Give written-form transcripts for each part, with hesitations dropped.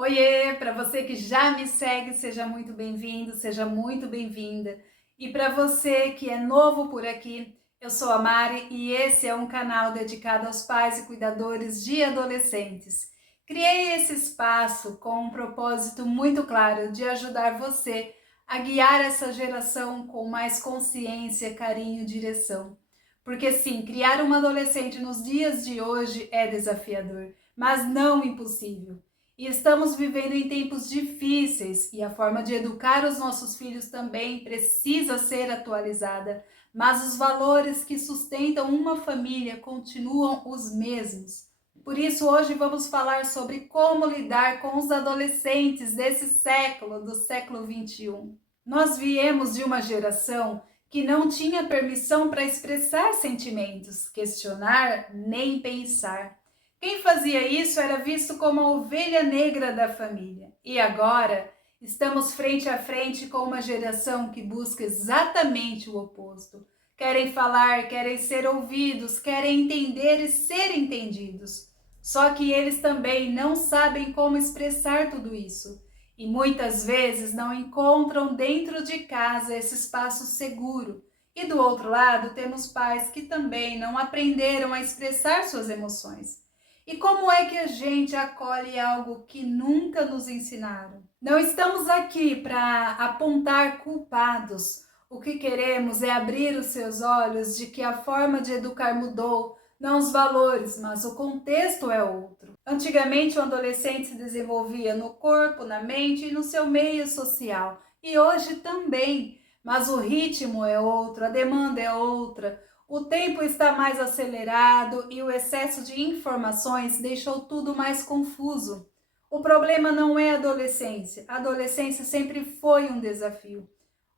Oiê, para você que já me segue, seja muito bem-vindo, seja muito bem-vinda. E para você que é novo por aqui, eu sou a Mari e esse é um canal dedicado aos pais e cuidadores de adolescentes. Criei esse espaço com um propósito muito claro de ajudar você a guiar essa geração com mais consciência, carinho e direção. Porque sim, criar uma adolescente nos dias de hoje é desafiador, mas não impossível. E estamos vivendo em tempos difíceis e a forma de educar os nossos filhos também precisa ser atualizada, mas os valores que sustentam uma família continuam os mesmos. Por isso, hoje vamos falar sobre como lidar com os adolescentes desse século, do século 21. Nós viemos de uma geração que não tinha permissão para expressar sentimentos, questionar nem pensar. Quem fazia isso era visto como a ovelha negra da família. E agora estamos frente a frente com uma geração que busca exatamente o oposto. Querem falar, querem ser ouvidos, querem entender e ser entendidos. Só que eles também não sabem como expressar tudo isso. E muitas vezes não encontram dentro de casa esse espaço seguro. E do outro lado, temos pais que também não aprenderam a expressar suas emoções. E como é que a gente acolhe algo que nunca nos ensinaram? Não estamos aqui para apontar culpados. O que queremos é abrir os seus olhos de que a forma de educar mudou, não os valores, mas o contexto é outro. Antigamente, o adolescente se desenvolvia no corpo, na mente e no seu meio social. E hoje também, mas o ritmo é outro, a demanda é outra. O tempo está mais acelerado e o excesso de informações deixou tudo mais confuso. O problema não é a adolescência. A adolescência sempre foi um desafio.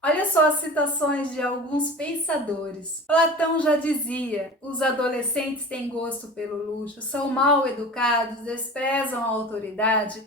Olha só as citações de alguns pensadores. Platão já dizia: os adolescentes têm gosto pelo luxo, são mal educados, desprezam a autoridade,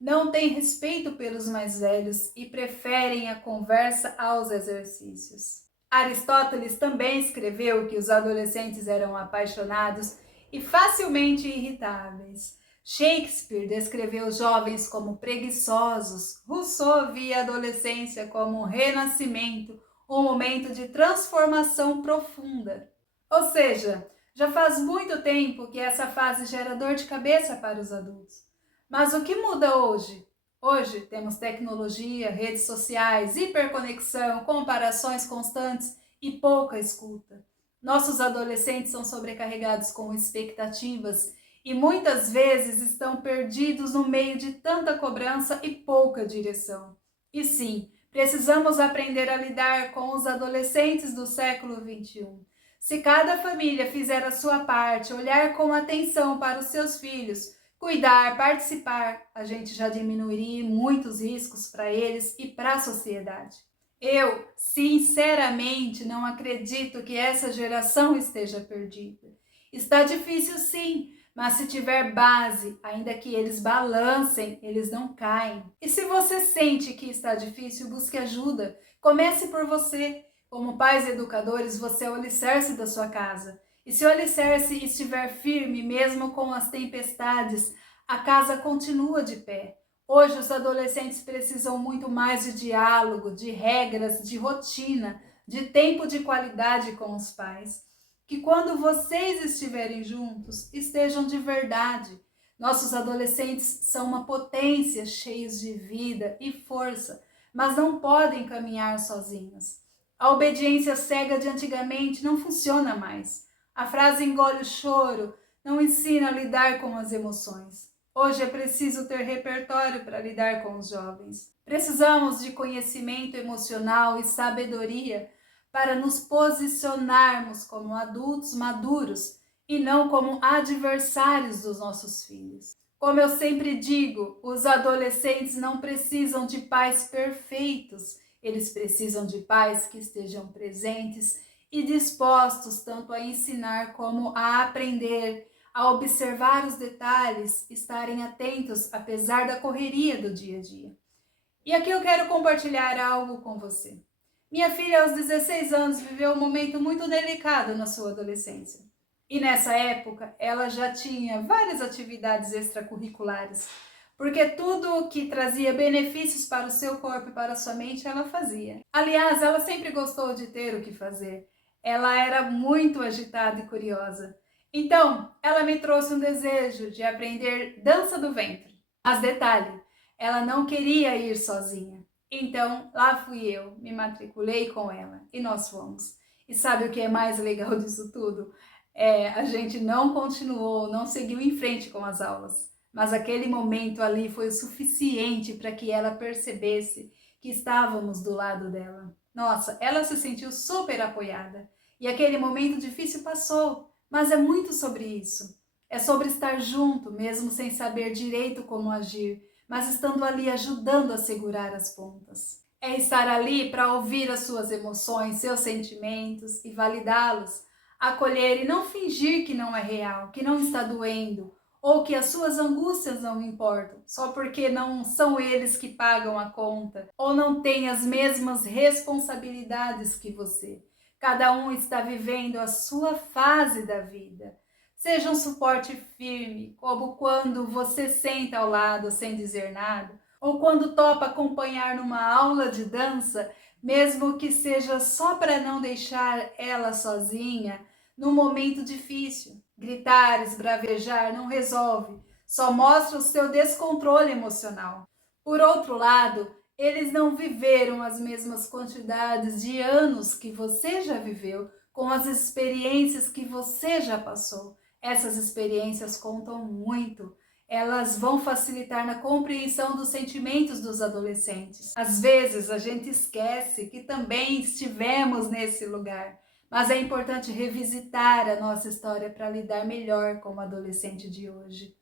não têm respeito pelos mais velhos e preferem a conversa aos exercícios. Aristóteles também escreveu que os adolescentes eram apaixonados e facilmente irritáveis. Shakespeare descreveu jovens como preguiçosos. Rousseau via a adolescência como um renascimento, um momento de transformação profunda. Ou seja, já faz muito tempo que essa fase gera dor de cabeça para os adultos. Mas o que muda hoje? Hoje temos tecnologia, redes sociais, hiperconexão, comparações constantes e pouca escuta. Nossos adolescentes são sobrecarregados com expectativas e muitas vezes estão perdidos no meio de tanta cobrança e pouca direção. E sim, precisamos aprender a lidar com os adolescentes do século 21. Se cada família fizer a sua parte, olhar com atenção para os seus filhos, cuidar, participar, a gente já diminuiria muitos riscos para eles e para a sociedade. Eu, sinceramente, não acredito que essa geração esteja perdida. Está difícil sim, mas se tiver base, ainda que eles balancem, eles não caem. E se você sente que está difícil, busque ajuda. Comece por você. Como pais educadores, você é o alicerce da sua casa. E se o alicerce estiver firme, mesmo com as tempestades, a casa continua de pé. Hoje os adolescentes precisam muito mais de diálogo, de regras, de rotina, de tempo de qualidade com os pais. Que quando vocês estiverem juntos, estejam de verdade. Nossos adolescentes são uma potência, cheios de vida e força, mas não podem caminhar sozinhos. A obediência cega de antigamente não funciona mais. A frase engole o choro não ensina a lidar com as emoções. Hoje é preciso ter repertório para lidar com os jovens. Precisamos de conhecimento emocional e sabedoria para nos posicionarmos como adultos maduros e não como adversários dos nossos filhos. Como eu sempre digo, os adolescentes não precisam de pais perfeitos, eles precisam de pais que estejam presentes e dispostos tanto a ensinar como a aprender, a observar os detalhes, estarem atentos apesar da correria do dia a dia. E aqui eu quero compartilhar algo com você. Minha filha, aos 16 anos, viveu um momento muito delicado na sua adolescência. E nessa época, ela já tinha várias atividades extracurriculares, porque tudo o que trazia benefícios para o seu corpo e para a sua mente, ela fazia. Aliás, ela sempre gostou de ter o que fazer. Ela era muito agitada e curiosa. Então, ela me trouxe um desejo de aprender dança do ventre. Mas detalhe, ela não queria ir sozinha. Então, lá fui eu, me matriculei com ela e nós fomos. E sabe o que é mais legal disso tudo? A gente não continuou, não seguiu em frente com as aulas. Mas aquele momento ali foi o suficiente para que ela percebesse que estávamos do lado dela. Nossa, ela se sentiu super apoiada. E aquele momento difícil passou, mas é muito sobre isso. É sobre estar junto, mesmo sem saber direito como agir, mas estando ali ajudando a segurar as pontas. É estar ali para ouvir as suas emoções, seus sentimentos e validá-los, acolher e não fingir que não é real, que não está doendo, ou que as suas angústias não importam, só porque não são eles que pagam a conta, ou não têm as mesmas responsabilidades que você. Cada um está vivendo a sua fase da vida. Seja um suporte firme, como quando você senta ao lado sem dizer nada, ou quando topa acompanhar numa aula de dança, mesmo que seja só para não deixar ela sozinha num momento difícil. Gritar, esbravejar não resolve, só mostra o seu descontrole emocional. Por outro lado, eles não viveram as mesmas quantidades de anos que você já viveu, com as experiências que você já passou. Essas experiências contam muito. Elas vão facilitar na compreensão dos sentimentos dos adolescentes. Às vezes a gente esquece que também estivemos nesse lugar, mas é importante revisitar a nossa história para lidar melhor com o adolescente de hoje.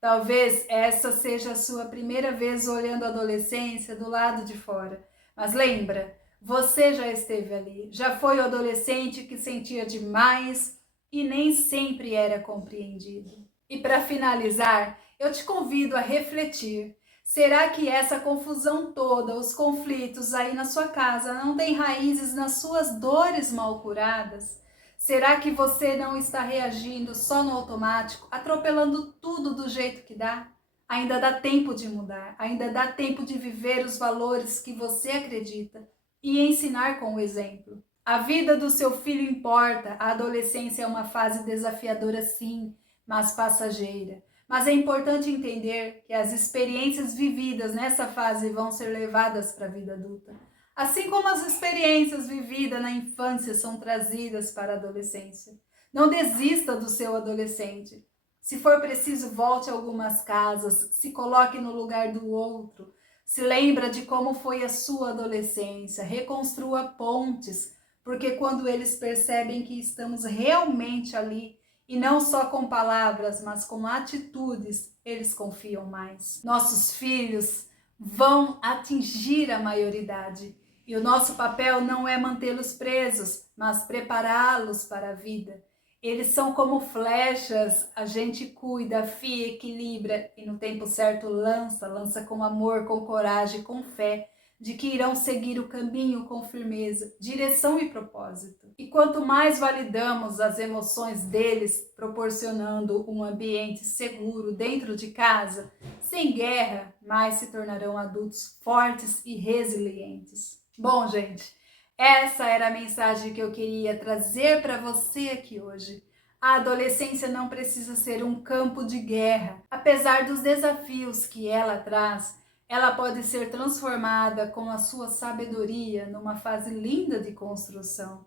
Talvez essa seja a sua primeira vez olhando a adolescência do lado de fora. Mas lembra, você já esteve ali, já foi o adolescente que sentia demais e nem sempre era compreendido. E para finalizar, eu te convido a refletir. Será que essa confusão toda, os conflitos aí na sua casa não tem raízes nas suas dores mal curadas? Será que você não está reagindo só no automático, atropelando tudo do jeito que dá? Ainda dá tempo de mudar, ainda dá tempo de viver os valores que você acredita e ensinar com o exemplo. A vida do seu filho importa, a adolescência é uma fase desafiadora sim, mas passageira. Mas é importante entender que as experiências vividas nessa fase vão ser levadas para a vida adulta. Assim como as experiências vividas na infância são trazidas para a adolescência. Não desista do seu adolescente. Se for preciso, volte a algumas casas, se coloque no lugar do outro, se lembra de como foi a sua adolescência, reconstrua pontes, porque quando eles percebem que estamos realmente ali, e não só com palavras, mas com atitudes, eles confiam mais. Nossos filhos vão atingir a maioridade. E o nosso papel não é mantê-los presos, mas prepará-los para a vida. Eles são como flechas, a gente cuida, afia, equilibra e no tempo certo lança com amor, com coragem, com fé, de que irão seguir o caminho com firmeza, direção e propósito. E quanto mais validamos as emoções deles, proporcionando um ambiente seguro dentro de casa, sem guerra, mais se tornarão adultos fortes e resilientes. Bom, gente, essa era a mensagem que eu queria trazer para você aqui hoje. A adolescência não precisa ser um campo de guerra. Apesar dos desafios que ela traz, ela pode ser transformada com a sua sabedoria numa fase linda de construção.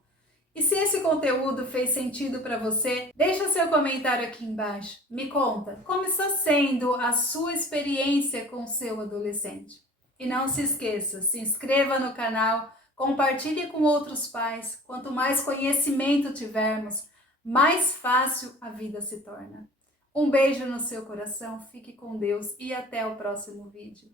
E se esse conteúdo fez sentido para você, deixa seu comentário aqui embaixo. Me conta como está sendo a sua experiência com o seu adolescente. E não se esqueça, se inscreva no canal, compartilhe com outros pais. Quanto mais conhecimento tivermos, mais fácil a vida se torna. Um beijo no seu coração, fique com Deus e até o próximo vídeo.